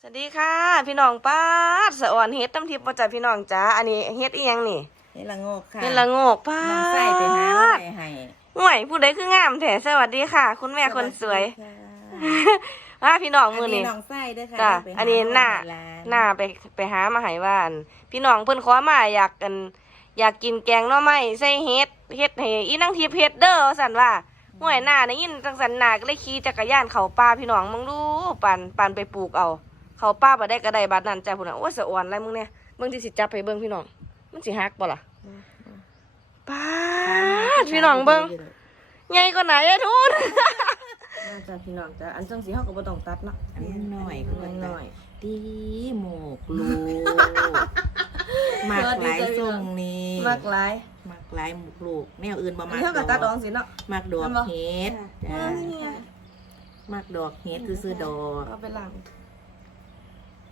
สวัสดีค่ะ พี่น้องป้าดสะอ่อนเฮ็ดน้ำทิพย์มาจากพี่น้องจ้าอันนี้เฮ็ดอีหยังนี่เฮ็ดละโงกค่ะเฮ็ดละโงกป้าน้องไส้ไปหาดไปให้ห่วยผู้ใดคืองามแท้สวัสดีค่ะ คุณแม่คนสวยค่ะว่าพี่น้องอัมือนนี้นี่น้องไส้ด้วยค่ะจ้ะไปอันนี้หน้าร้หน้าไปไปหามาให้บ้านพี่น้องเพิ่นขอมาอยากกัน อยากกินแกงหน่อไม้ใส่เฮ็ดเฮ็ดให้อีนางทิพย์เฮ็ดเด้อว่าซั่นว่าห่วยหน้าได้ยินจังซั่นหน้าก็เลยขี่จักรยานเข้าป่าพี่น้องมึงดูปั่นปั่นไปปลูกเอา เขาป้าบ่ได้ก็ได้บัดนั้นจ้ะพุ่นน่ะโอ้ยสะอ่อนอะไรมึงเนี่ยเบิ่งที่สิจับไปเบิ่งพี่น้อง มันสิฮักบ่ล่ะป้าดพี่น้องเบิ่งใหญ่กว่าไหนอะทุน น่าจะพี่น้องจ้ะอันจังสิเฮาก็บ่ต้องตัดเนาะอันนี้หน่อยอันนั้นหน่อยดีหมกลูหมากหลายทรงนี้มากหลายหมากหลายหมกลูกแนวอื่นบ่อันมากนี้เฮาก็ตัดออกสิเนาะหมากดอกมันบ่เฮ็ดอ๋จ้าอนี่ไงหมากดอกเฮ็ดคือซื้อดอก เอาไปล้าง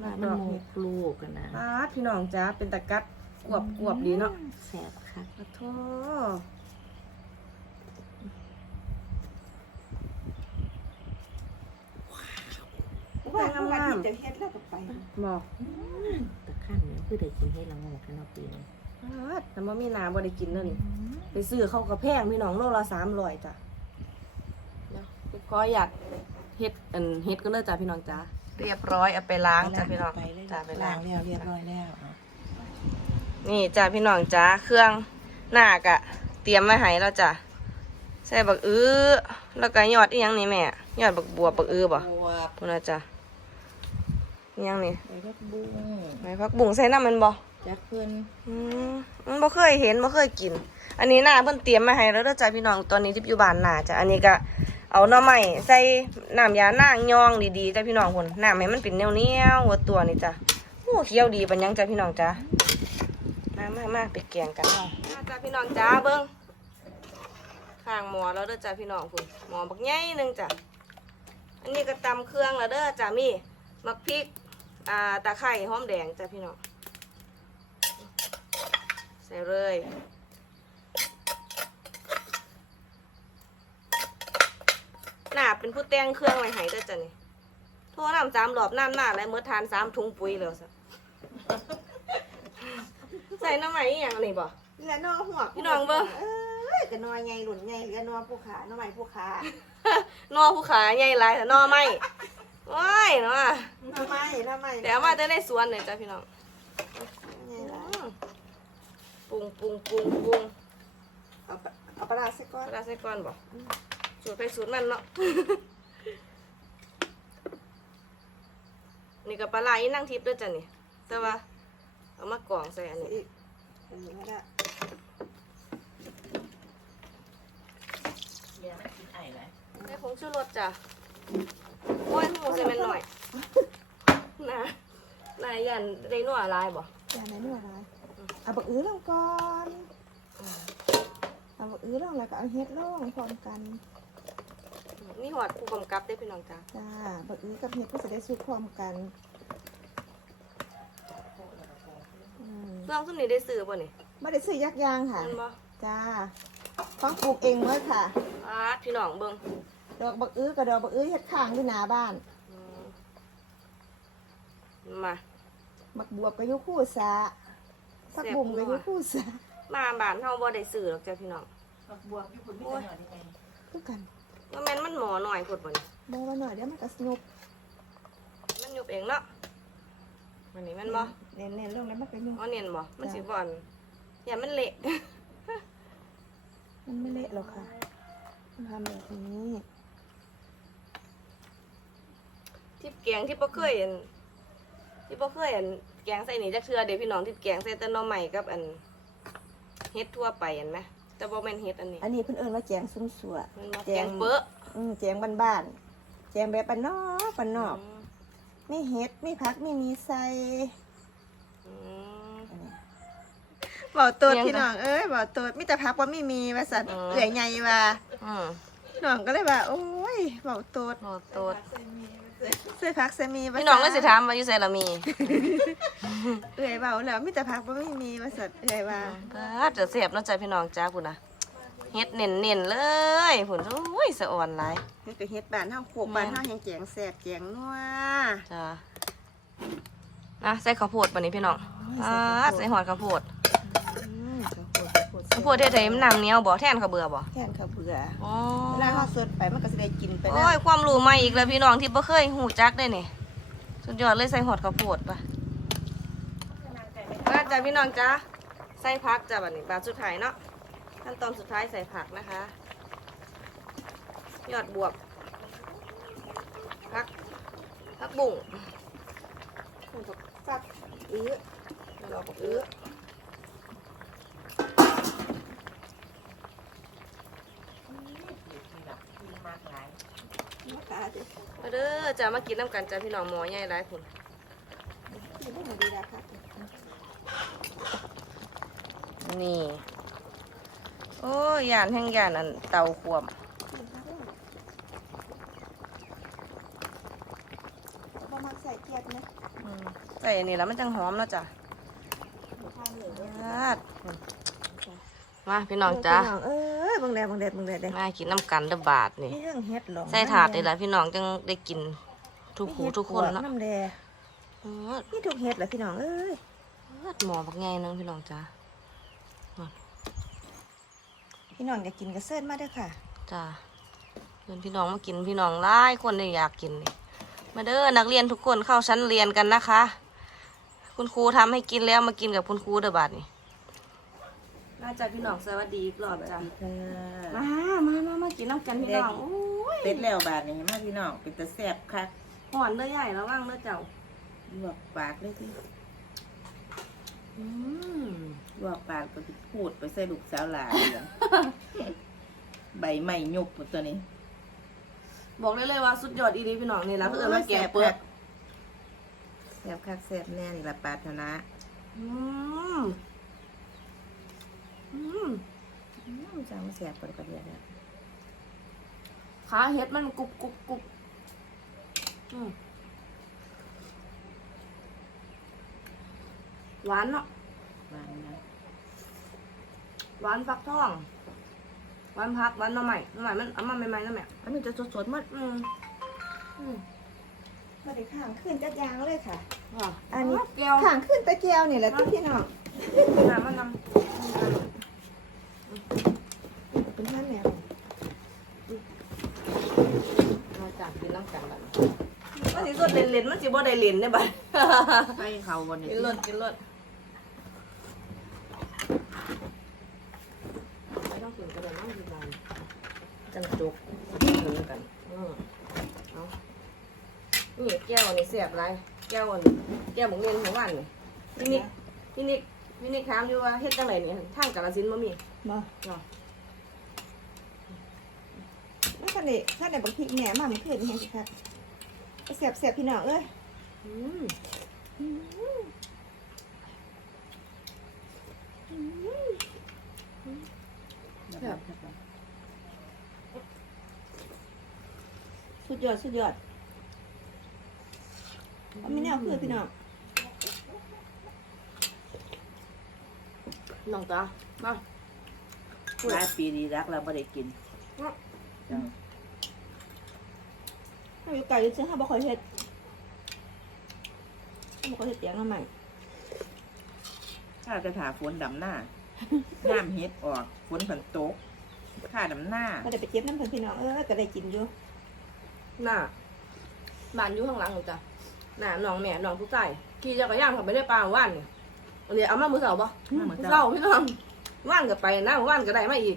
หมากมันหมกลูกกันนะป้าดพี่น้องจ้ะเป็นตะกัดกวบกวบดีเนาะแซ่บค่ะขอโทษว่าเขาว่าที่จะเฮ็ดแล้วก็ไปบอกตะขั้นเนี่ยคือได้กินเฮ็ดละโงกกันเนาะปีนี้ป้าดแต่ว่ามีน้ำบ่ได้กินเนั่นไปซื้อเขาก็แพงพี่น้องโลละสามร้อยจ้ะเดี๋ยวขออยากเฮ็ดอันเฮ็ดก็เลยจ้ะพี่น้องจ้ะ เรียบร้อยเอาไปล้างจ้ะพี่น้องไปเลยจ้ะไปล้าล้างงแล้วเรียบร้อยแล้วนี่จ้ะพี่น้องจ้ะเครื่องหน้ากะ เตรียมไว้ให้แล้วจ้ะใส่บักอื้อแล้วก็ยอดอีหยังนี่แม่ยอดบักบัวบักอื้อบ่บวบพุ่นน่ะจ้ะอีหยังนี่ใบพักบุ้งไม้พักบุ้งใส่น้ำมันบ่จักเพิ่นอืมมันบ่เคยเห็นบ่เคยกิน อันนี้หน้าเพิ่นเตรียมมาให้แล้วเด้อจ้ะพี่น้องตอนนี้ที่อยู่บ้านหน้าจ้ะอันนี้ก็ เอาหน่อไม้ใส่น้ำยานางยองดีๆจ้ะพี่น้องพุ่นน้ำให้มันเป็นเนียวหัวตัวนี่จ้ะโอ้เคี้ยวดีปานยังจ้ะพี่น้องจ้ะมามามาไปแกงกันเนาะมาจ้ะพี่น้องจ้าเบิ่งข้างหม้อแล้วเด้อจ้ะพี่น้องพุ่นหมอบักใหญ่หนึงจ้ะอันนี้ก็ตำเครื่องแล้วเด้อจ้ะมีมักพริกอ่าตะไคร้หอมแดงจ้ะพี่น้องใส่เลยหน้า เป็นผู้แต่งเครื่องไว้ให้เด้อจ้ะนี่โทรน้ำสามรอบน้ำหน้าแล้วเมื่อทานสามถุงปุ๋ยแล้วซะใส่น้ำใหม่อีหยังอันนี้บ่นี่แหละนอหัวพี่น้องเบิ่ง เอ้ยก็นอใหญ่หลุนใหญ่เหลือนอผู้ขาน้อใหม่ผู้ขานอผู้ขาใหญ่หลายแต่นอไม่ว้ายเนาะน้อไม้น้อไม้แต่เอามาจะได้สวนเลยจ้ะพี่น้องใหญ่หลายปรุงปรุงปรุงปรุงเอาปลาเอาปลาร้าใส่ก้อนปลาใส่ก่อนบ่ สูตรไปสูตรมันเนาะ นี่กับปลาไหลนั่งทิพย์ด้วยจ้ะนี่ แต่ว่า เอามากรองใส่อันนี้อีกอันนี้ก็ได้เดี๋ยวมันกินไอ้เลยใส่ผงชูรสจ้ะโอ้ยหมูใส่เป็นหน่อยนะนายยันได้นัวลายบ่อย่าไหนนี่อะไรเอาบักอื้อลงก่อน เอาบักอื้อลงแล้วก็เอาเฮ็ดลงพร้อมกัน นี่หอดผู้กำกับได้อพี่น้องจ้ะจ้าบักอื้อกับเฮ็ดก็จะได้สุกพร้อมกันอืมเรื่องทุนนี้ได้ซื้อบ่นี่ไม่ได้ซื้อยักยางค่ะมันบ่จ้าฟังปลูกเองเมื่อค่ะอาดพี่น้องเบิ่งดอกบักอื้อกับดอกบักอื้อเฮ็ดข้างที่หน้าบ้าน อืมมา บักบวบก็อยู่คู่สาผักบุ้งก็อยู่คู่สามาบ้านเฮาบ่ได้ซื้อหรอกจ้ะพี่น้อง บวบญี่ปุ่นไม่ได้หน่อยได้ไง คือกัน ว่าแม่นมันหมอหน่อยพุ่นบ่นี่บ่ว่าหน่อยเดี๋ยวมันก็สนุกมันยุบเองเนาะวันนี้แมันบ่เน้นๆลงแล้วมันก็ยุบอ๋อเนียนบ่มันสิบ่อนอย่ามันเละ มันไม่เละหรอกค่ะมันทำแบบนี้ที่แกงที่บ่เคยอันที่บ่เคยอันแกงใส่นี่จักเทื่อเดี๋ยวพี่น้องที่แกงใส่แต่หน่อใหม่กับอันเฮ็ดทั่วไปอันไหม แต่บ่แม่นเฮ็ดอันนี้อันนี้เพิ่นเอิ้นว่าแจงซุ้มสัวมันบ่แกงเปอะอืมแจงบ้านๆแจงแบบบ้านนอกบ้านนอกมไม่เฮ็ดไม่พักไม่มีใส่อืมบ่ตัวยังพี่จ้ะน้องเอ้ยบ่ตัวมีแต่พักว่าไม่มีว่าสัตว์อ๋อเอื่อยใหญ่ว่าอืมน้องก็เลยว่า โอ้ยบ่ตัวโอ้โตด ใส่พักใส่มีว่าพี่น้องก็สิถามว่าอยู่ไสล่ะมีเอื่อยเบาแล้วมีแต่พักว่าไม่มีว่าสัตว์เอื่อยว่าปาดจะเสียบเนาะจ้ะพี่น้องจ้าพุ่นน่ะเฮ็ดเน้นๆเลยพุ่นโอ้ยสะอ่อนหลายเฮ็ดก็เฮ็ดบ้านเฮาโขกบ้านเฮายังแจงแซ่บแจงนัวจ้าอะใส่ข้าวโพดปะนี้พี่น้องอ่าใส่หอดข้าวโพด อืมข้าวโพดข้าวโพดข้าวโพดเท่ๆมันน้ำเหนียวบ่แทนข้าวเบื่อบ่แทนข้าวเบื่ออ๋อเวลาเขาสดไปมันก็จะได้กินไปโอ้ยความรู้ใหม่อีกแล้วพี่น้องที่บ่เคยหูจักได้นี่สุดยอดเลยใส่หอดข้าวโพดปะมาจ้ะพี่น้องจ้าใส่ผักจ้ะบัดนี้บาทสุดท้ายเนาะขั้นตอนสุดท้ายใส่ผักนะคะ ยอดบวบผักผักบุ้งฟักอื้อแล้วเราก็อื้อ มากหลาย มะขามสิมาเด้อจะมากินน้ำกันจ้ะพี่น้องหมอใหญ่หลายคนกินได้หมดดีแล้วครับนี่ โอ้ยยานแห่งยานอันเตาขวมประมาณใส่เกียดนะอืมใส่อันนี้แล้วมันจังหอมเนาะจ้ะ ทานเลยอาดมาพี่น้องจ้าเอ้ยบังแดดบังแดดบังแดดเด้มากินน้ำกันเดอบาทนี่นี่เรื่องเฮ็ดหรอใส่ถาดนี่แหละพี่น้องจังได้กินทุกหูทุกคนเนาะน้ำแดงอืมนี่ทุกเฮ็ดแหละพี่น้องเอ้ยหมอบักไงนึงพี่น้องจ้าพี่น้องอยากกินกระเซินมาเด้อค่ะจ้าเพื่อนพี่น้องมากินพี่น้องหลายคนเลยอยากกินนี่มาเด้อนักเรียนทุกคนเข้าชั้นเรียนกันนะคะ คุณครูทำให้กินแล้วมากินกับคุณครูเดอบาทนี่ น่าจะพี่น้องสวัสดีอีกรอบจ้ะค่ะมามามามากินน้ำกันพี่น้องโอ้ยเป็ดแล้วบาทนี่มาพี่น้องเป็นตะแซ่บคักห่อนเด้อใหญ่ระวังเด้อเจ้าลวกปากเลยที่อืมลวกปากก็จะพูดไปใส่ลูกสาวหลานเลยใบไม้ยุบหมดตัวนี้บอกได้เลยว่าสุดยอดอีดีพี่น้องนี่ละเพื่อนมาแกะเปลือกแซ่บคักแซ่บแน่นี่ละปรารถนาอืม อืมอืมจังแซ่บกว่าประเดี๋ยวแล้วขาเห็ดมันกรุบกรุบกรุบอืมหวานเนาะหวานนะหวานฟักทองหวานพักหวานหน่อใหม่หน่อใหม่มันเอามาใหม่ๆนะแม่อันนี้จะสดๆหมดอืมอืมมาได้ข้างขึ้นจัดยางเลยค่ะอะอันนี้แก้วข้างขึ้นตะเกียวนี่แหละที่พี่น้อง น้ำมันนำ เป็นท่านแนว มาจากกินน้ำกันแบบมันสิส ดเล่นๆมันสิบ่ได้เล่นได้บ่ไปเขาวันนี้กินรสกินรสไม่ต้องกินกระดานน้ำดีบานจังจุกกินกันอืมเอานี่แก้วอันนี้เสียบไรแก้วอันนี้แก้วหมูเรียนหัววันนี่พี่นิกพี่นิกพี่นิกถามอยู่ว่าเฮ็ดจังไรนี่ทางกาฬสินธุ์บ่มีมาเนาะแล้วท่านนี่ท่านนี่บักพริกแหนมมามันขึ้นยังสิค่ะ เสียบเสียบพี่น้องเอ้ยอืมครับสุดยอด สุดยอดเอาไม่แนวคือพี่น้องน้องจ้ามาหลายปีดีรักเราไม่ได้กินจัง ถ้าอยู่ไก่ซื้อห้าบ่ค่อยเฮ็ดห้าบ่ค่อยเฮ็ดเตียงมาใหม่ข้าจะถาฝนดำหน้าน้ำเฮ็ดออกฝนผันตกข้าดำหน้าก็ได้ไปเก็บน้ำเพิ่นพี่น้องเอ้ยก็ได้กินอยู่หน้าบ้านอยู่ข้างหลังของจ้ะหน้าน้องแม่น้องผู้ชายขี่จักรยานเข้าไปในป่าว่านนี่อันนี้เอามามือเสาร์ปะมาเหมือนมือเจ้าเสาร์พี่น้องว่านก็ไปนะว่านก็ได้มาอีก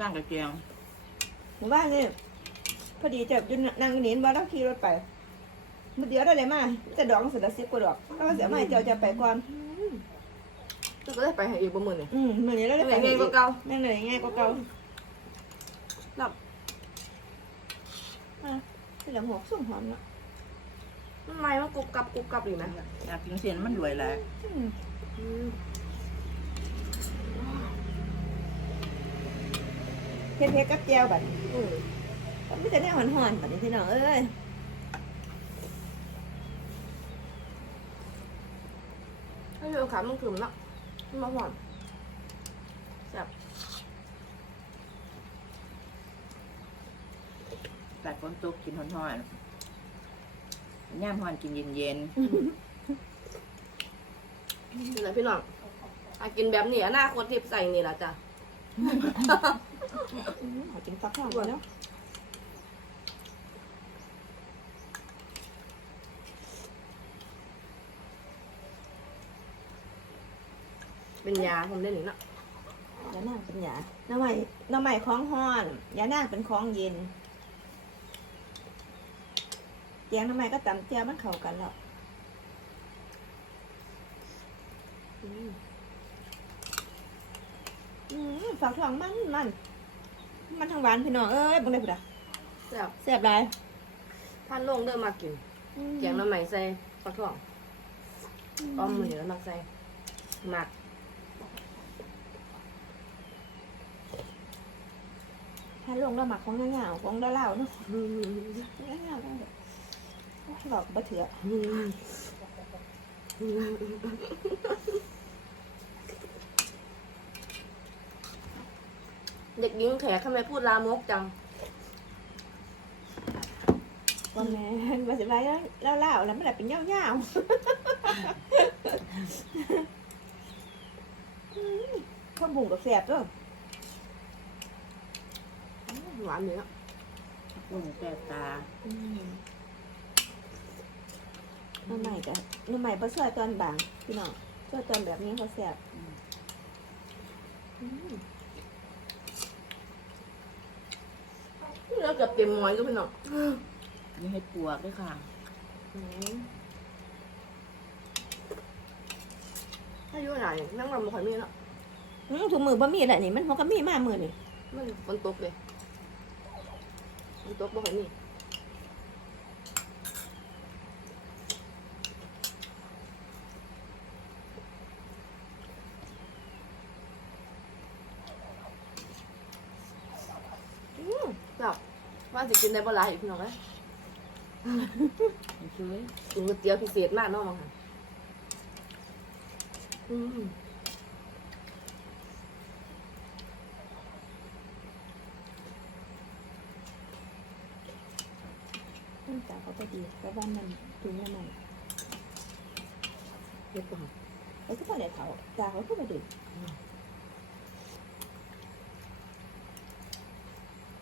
นั่งกระเจียงหมู่บ้านนี่ พอดีจะอยู่นั่งอยู่นี่บ่ต้องขี่รถไปมื้อเดียวได้เลยมาจะดอกสุดละ10กว่าดอกแล้วก็เสียมาให้เจ้าจะไปก่อนก็ได้ไปให้อีกบ่มื้อนี่อืมมื้อนี้เราได้ไปไปไงก็เก่าแม่นเลยง่ายกว่าเก่ารับอะเป็นหลังหัวสุ่มหอมเนาะมันไม้มันกรุบกรับกรุบกรับอยู่นะอยากกินเสียนมันรวยแหละอืมอืมเผ็ดเผ็ดกับแจ่วบัดอืม ไม่แต่ได้หอนหอนๆบัดนี้พี่น้องเอ้ยให้เอาขามันขึ้นเนาะมันมาหวานแซ่บแต่ฝนตกกินห่อนๆย่ามห่อนกินเย็นๆนี่แหละพี่น้องอากินแบบนี้อนาคตทิพย์ใส่นี่แหละจ้ะอืมขอกินฟักทองก่อนเนาะ เป็นยาผมเล่นนี่เนาะยานางเป็นยาหน้ำใหม่น้ำใหม่ของห้อนยานางเป็นของเย็นแกงน้ำใหม่ก็ตำเจียวมันเข้ากันแล้วอืมอืมฟักทองมันมัน มันทั้งหวานพี่น้องเอ้ยบังได้ปุดะแซ่บแซ่บหลายท่านลงเดินมากินแกงน้ำใหม่ใส่ฟักทองอ้อมมือแล้วมักใส่หมัก ถ้าลงแล้วหมักของเงาๆของดาเล่าวเนาะอืมเงาๆนั่นแหละโอ้ยหลอกบะเถื่ออืมเด็กหญิงแขกทำไมพูดลามกจังวันแม่นว่าสิไรแล้วเล่าๆแล้วมันแบบเป็นเงาๆอืมข้าวบุ้งกับแซ่บด้วย หวานอยู่เนาะกุ้งแก้วตาอืมน้ำใหม่กับน้ำใหม่ปลาเชื่อตอนบางพี่น้องเชื่อตอนแบบนี้เขาแซ่บอืมแล้วเกือบเต็มหมอยก็พี่น้องมีเห็ดปวกด้วยค่ะถ้าอายุไหนนั่งรำบ่ค่อยมีเนาะอืมถุงมือบะหมี่แหละนี่มันเขาก็มีมากมือนี่มันฝนตกเลย ฝนตกบ่ค่อยมีอืมจับว่าสิกินได้บ่หลายอีกพี่น้องเอ้ยมันช่วยกินก๋วยเตี๋ยวพิเศษมากเนาะมั้งค่ะอืม ต้นตาเขาก็ ดีแต่ว่ามันถุงละมันเรียบร้อยไอ้ก็พอได้เขาตาเขาก็มาดี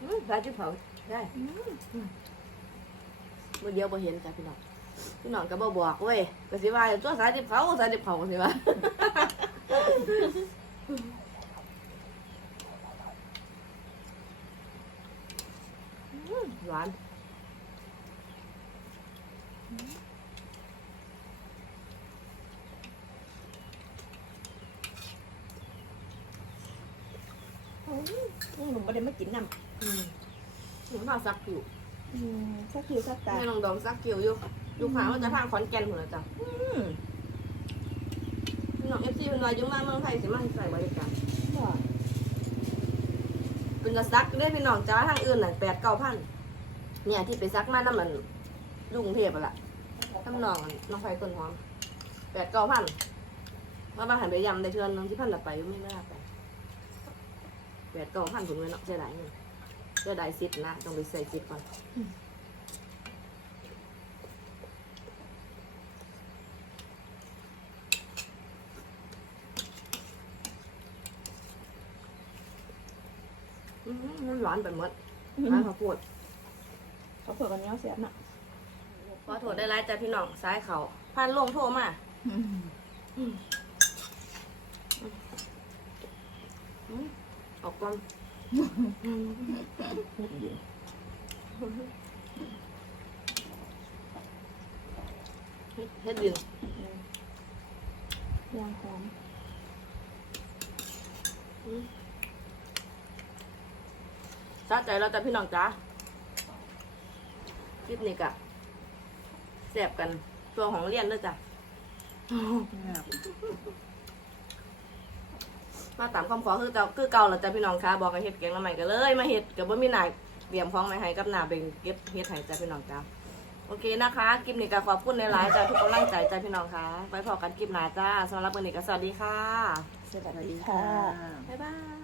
อืมร้าจิ้มเผาได้เมื่อเดียวบ่เห็นจ้ะพี่น้องพี่น้องก็บ่บอกเว้ยก็สิว่าตัวสายจิ้มเผาสายจิ้มเผาสิว่าหวาน อืมอืม หนูไม่ได้มากินน้อืมหนูพาซักผิวอืมสักคิวสักตาแม่น้องดอมซักผิวอยู่อยู่ข้างว่าจะทางขอนแก่นพุ่นล่ะจ้ะอืมน้อง FC เพิ่นว่าอยู่มากเมืองไทยสิมาใส่บริการก็เป็นกระซักได้พี่น้องจ้าทางอื่นหน่ะแปดเก้าพันเนี่ยที่ไปซักมาน้ำมันลุงเทพอะล่ะน้ำนองน้องไฟต้นหอมแปดเก้าพันมาบางหันไปยำได้เทือนนึงที่พันละไปไม่ได้ไป แปดเก้าพันผมเลยเนาะเสียดายเงินเสียดายซิดนะต้องไปใส่ซิดก่อนอืมมันหวานไปหมดอืมร้านข้าวโพด เขาเผื่อกันเนี้ยเสียบน่ะขอโทษได้ไรจ้ะพี่น้องซ้ายเขาพันลงโทรมา อืมอืม ออกก่อนพูดดีเฮ็ดดินอืมย่างหอมสะใจแล้วจ้ะพี่น้องจ้าคลิปนี้กะแสบกันตัวของเรียนเลยจ้ะ มาตามคำขอคือเก่าคือเก่าแล้วจ้ะพี่น้องค่ะบอกให้เฮ็ดแกงละใหม่ก็เลยมาเฮ็ดกับบ่มีหนาเตรียมของไว้ให้กับหนาเบ่งเก็บเฮ็ดให้จ้ะพี่น้องจ้าโอเคนะคะคลิปนี้ก็ขอบคุณหลายๆจ้ะทุกกำลังใจจ้ะพี่น้องค่ะไว้พอกันคลิปหน้าจ้าสำหรับวันนี้ก็สวัสดีค่ะ สวัสสวัสดีดีค่ะค่ะ บ๊ายบาย